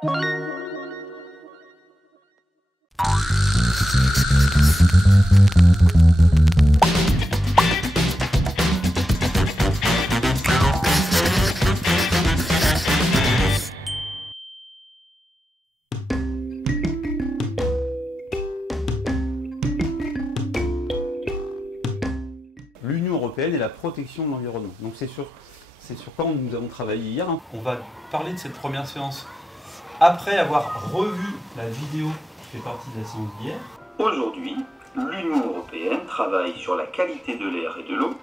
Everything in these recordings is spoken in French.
L'Union européenne et la protection de l'environnement. Donc c'est sur quoi nous avons travaillé hier. On va parler de cette première séance après avoir revu la vidéo qui fait partie de la séance d'hier. Aujourd'hui, l'Union européenne travaille sur la qualité de l'air et de l'eau,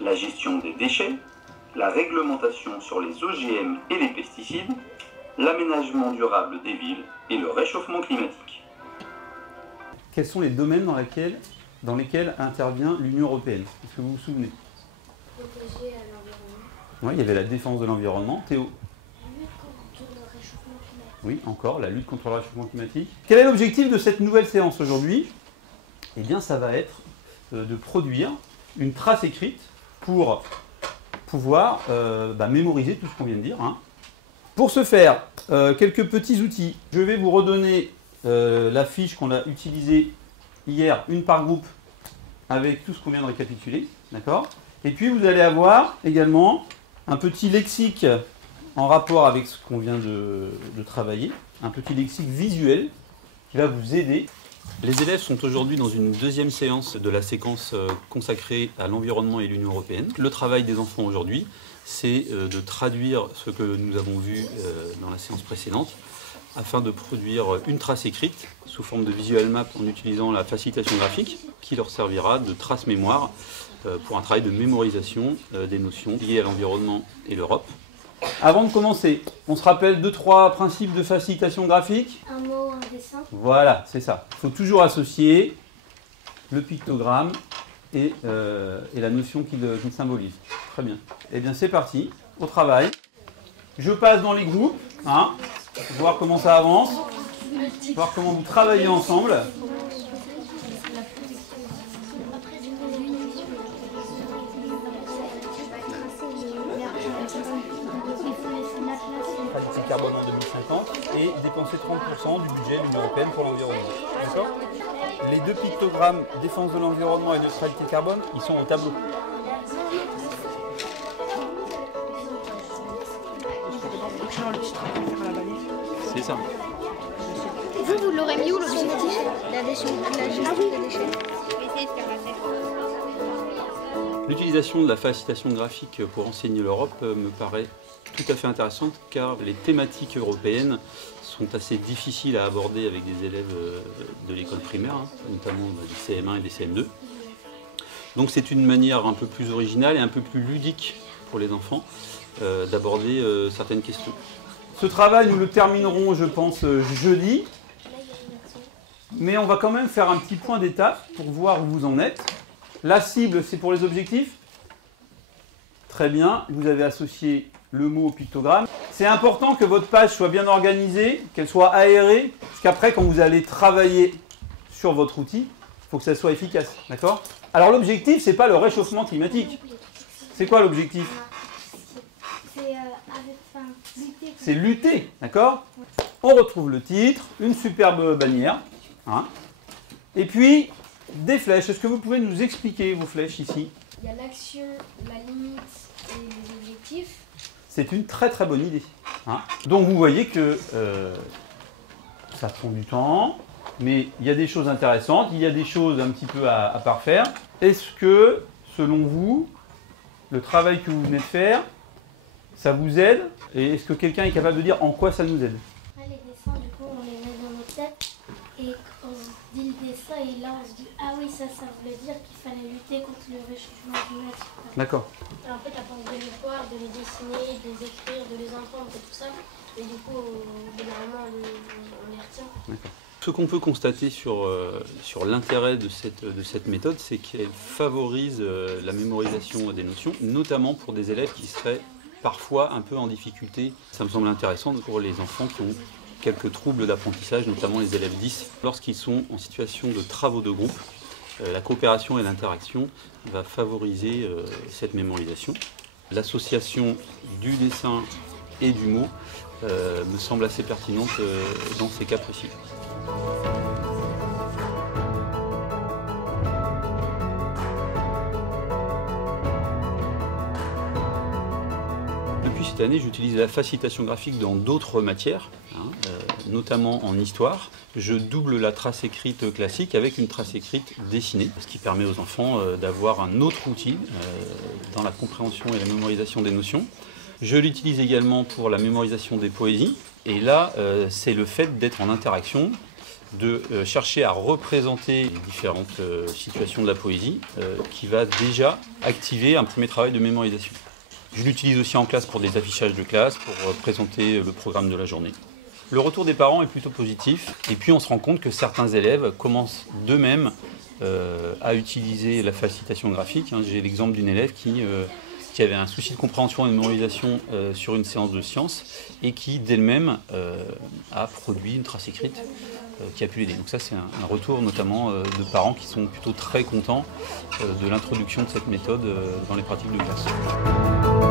la gestion des déchets, la réglementation sur les OGM et les pesticides, l'aménagement durable des villes et le réchauffement climatique. Quels sont les domaines dans lesquels intervient l'Union européenne? Est-ce que vous vous souvenez? Protéger à l'environnement. Oui, il y avait la défense de l'environnement. Théo? Lutte contre le réchauffement climatique. Oui, encore, la lutte contre le réchauffement climatique. Quel est l'objectif de cette nouvelle séance aujourd'hui? Eh bien, ça va être de produire une trace écrite pour pouvoir mémoriser tout ce qu'on vient de dire. Pour ce faire, quelques petits outils. Je vais vous redonner la fiche qu'on a utilisée hier, une par groupe, avec tout ce qu'on vient de récapituler. D'accord? Et puis, vous allez avoir également un petit lexique en rapport avec ce qu'on vient de travailler, un petit lexique visuel qui va vous aider. Les élèves sont aujourd'hui dans une deuxième séance de la séquence consacrée à l'environnement et l'Union européenne. Le travail des enfants aujourd'hui, c'est de traduire ce que nous avons vu dans la séance précédente afin de produire une trace écrite sous forme de visual map en utilisant la facilitation graphique qui leur servira de trace mémoire pour un travail de mémorisation des notions liées à l'environnement et l'Europe. Avant de commencer, on se rappelle 2-3 principes de facilitation graphique. Un mot, un dessin. Voilà, c'est ça. Il faut toujours associer le pictogramme et la notion qu'il symbolise. Très bien. Eh bien, c'est parti, au travail. Je passe dans les groupes, voir comment ça avance, voir comment vous travaillez ensemble. Neutralité carbone en 2050 et dépenser 30% du budget de l'Union européenne pour l'environnement. D'accord? Les deux pictogrammes défense de l'environnement et neutralité carbone, ils sont au tableau. C'est ça. Vous l'aurez mis où l'objectif? La gestion des déchets. L'utilisation de la facilitation graphique pour enseigner l'Europe me paraît tout à fait intéressante car les thématiques européennes sont assez difficiles à aborder avec des élèves de l'école primaire, notamment des CM1 et des CM2. Donc c'est une manière un peu plus originale et un peu plus ludique pour les enfants d'aborder certaines questions. Ce travail, nous le terminerons, je pense, jeudi. Mais on va quand même faire un petit point d'étape pour voir où vous en êtes. La cible, c'est pour les objectifs. Très bien, vous avez associé le mot au pictogramme. C'est important que votre page soit bien organisée, qu'elle soit aérée, parce qu'après, quand vous allez travailler sur votre outil, il faut que ça soit efficace. D'accord? Alors l'objectif, ce n'est pas le réchauffement climatique. C'est quoi l'objectif? C'est lutter, d'accord? On retrouve le titre, une superbe bannière, et puis des flèches. Est-ce que vous pouvez nous expliquer vos flèches ici? Il y a l'action, la limite et les objectifs. C'est une très très bonne idée. Donc vous voyez que ça prend du temps, mais il y a des choses intéressantes, il y a des choses un petit peu à parfaire. Est-ce que, selon vous, le travail que vous venez de faire, ça vous aide? Et est-ce que quelqu'un est capable de dire en quoi ça nous aide? Les dessins, du coup, on les met dans notre tête et on se dit le dessin et là on se dit ah oui, ça voulait dire qu'il fallait lutter contre le réchauffement climatique. D'accord. En fait, à force de les voir, de les dessiner, de les écrire, de les entendre et tout ça, et du coup, généralement, on les retient. D'accord. Ce qu'on peut constater sur l'intérêt de cette méthode, c'est qu'elle favorise la mémorisation des notions, notamment pour des élèves qui seraient parfois un peu en difficulté. Ça me semble intéressant pour les enfants qui ont quelques troubles d'apprentissage, notamment les élèves 10. Lorsqu'ils sont en situation de travaux de groupe, la coopération et l'interaction va favoriser cette mémorisation. L'association du dessin et du mot me semble assez pertinente dans ces cas précis. Depuis cette année, j'utilise la facilitation graphique dans d'autres matières, notamment en histoire. Je double la trace écrite classique avec une trace écrite dessinée, ce qui permet aux enfants d'avoir un autre outil dans la compréhension et la mémorisation des notions. Je l'utilise également pour la mémorisation des poésies. Et là, c'est le fait d'être en interaction, de chercher à représenter les différentes situations de la poésie qui va déjà activer un premier travail de mémorisation. Je l'utilise aussi en classe pour des affichages de classe, pour présenter le programme de la journée. Le retour des parents est plutôt positif, et puis on se rend compte que certains élèves commencent d'eux-mêmes à utiliser la facilitation graphique. J'ai l'exemple d'une élève qui avait un souci de compréhension et de mémorisation sur une séance de sciences, et qui d'elle-même a produit une trace écrite qui a pu l'aider. Donc ça, c'est un retour notamment de parents qui sont plutôt très contents de l'introduction de cette méthode dans les pratiques de classe.